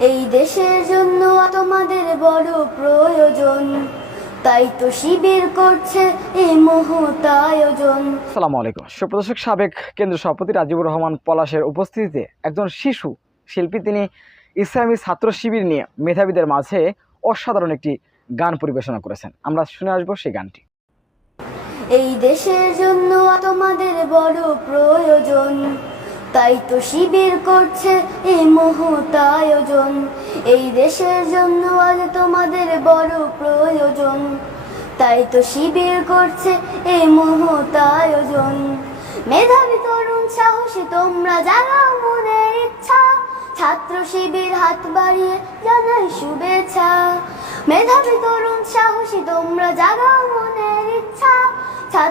এই দেশের জন্য তোমাদের বড় প্রয়োজন। তাই তো শিবির করছে এই মহৎ আয়োজন। আসসালামু আলাইকুম। সুপ্রদর্শক সাবেক কেন্দ্র সভাপতি রাজিবুর রহমান পলাশের উপস্থিতিতে একজন শিশু শিল্পী তিনি ইসলামী ছাত্র শিবির নিয়ে মেধাবীদের মাঝে অসাধারণ একটি গান পরিবেশনা করেছেন। আমরা শুনে আসব সেই গানটি। এই দেশের জন্য তোমাদের বড় প্রয়োজন। তাই তো শিবির করছে এই মহৎ আয়োজন। এই দেশের জন্য আজ তোমাদের বড় প্রয়োজন। তাই তো শিবির করছে এই মহৎ আয়োজন। মেধাবী তরুণ সাহসী, তোমরা জাগাও মনের ইচ্ছা, ছাত্র শিবির হাত বাড়িয়ে জানাই শুভেচ্ছা। মেধাবী তরুণ সাহসী, তোমরা জাগাও ইচ্ছা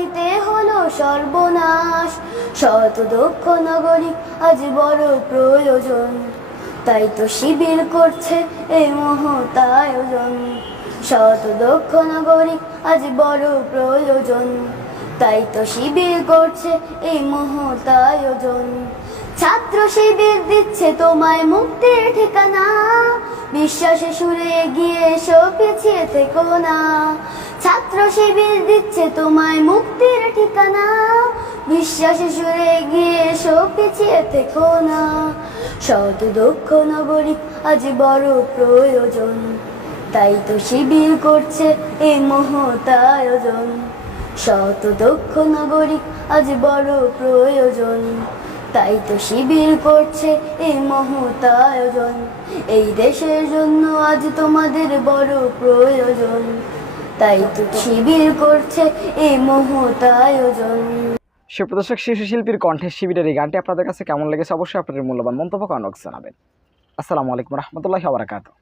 চাঁদাবাজিতে হলো সর্বনাশ। শত দক্ষ নগরী আজ বড় প্রয়োজন। তাই তো শিবির করছে এই মহৎ আয়োজন। শত দক্ষ নাগরিক আজ বড় প্রয়োজন। তাই তো শিবির করছে এই মহৎ আয়োজন। ছাত্র শিবির দিচ্ছে তোমায় মুক্তির ঠিকানা। বিশ্বাসে সুরে গিয়ে এসো, পিছিয়ে থেকো না। ছাত্র শিবির দিচ্ছে তোমায় মুক্তির ঠিকানা। বিশ্বাসে সুরে এগিয়ে এসো, পিছিয়ে থেকো না। শত দক্ষ নগরী আজ বড় প্রয়োজন। তাই তো শিবির করছে এই মহৎ শত দক্ষ নাগরিক, আজ বড় প্রয়োজন। তাই তো শিবির করছে এই মহৎ এই দেশের জন্য আজ তোমাদের বড় প্রয়োজন। তাই তো শিবির করছে এই মহৎ আয়োজন। সুপ্রদর্শক শিশু শিল্পীর কণ্ঠে শিবিরের এই গানটি আপনাদের কাছে কেমন লেগেছে অবশ্যই আপনাদের মূল্যবান মন্তব্য কানক জানাবেন। আসসালামু আলাইকুম রহমতুল্লাহ ওয়া বারাকাতুহু।